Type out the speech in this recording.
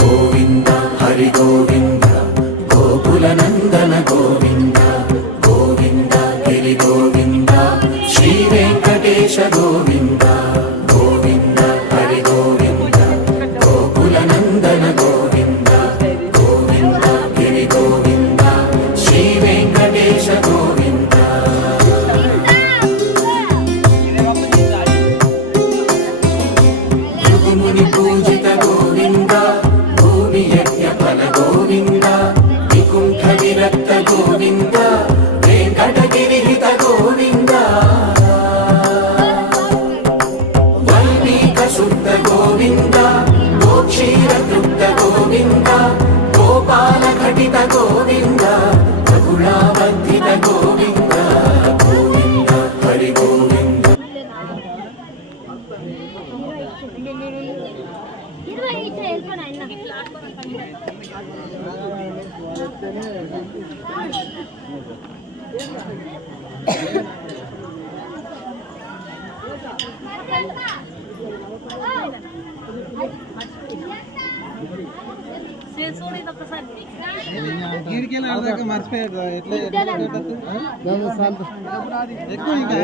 గోవింద హరి గోవింద గోకుల నందన గోవింద గోవింద గిరి గోవింద శ్రీ వెంకటేశ గోవింద గోవింద హరి గోవింద గోకుల నందన గోవింద గోవింద గిరి గోవింద శ్రీ వెంకటేశ గోవింద భృగుముని పూజిత గోవింద భూమి యజ్ఞ ఫల గోవింద వికుంఠ విరక్త గోవింద వెంకటగిరిహిత గోవింద వల్మీక శుద్ధ గోవింద గోక్షీర తృప్త గోవింద గోపాల ఘటిత గోవింద రఘుళావర్ధిత గోవింద గోవింద హరి గోవింద మర్చిపోయాడు ఎట్లా ఎక్కువ ఇంకా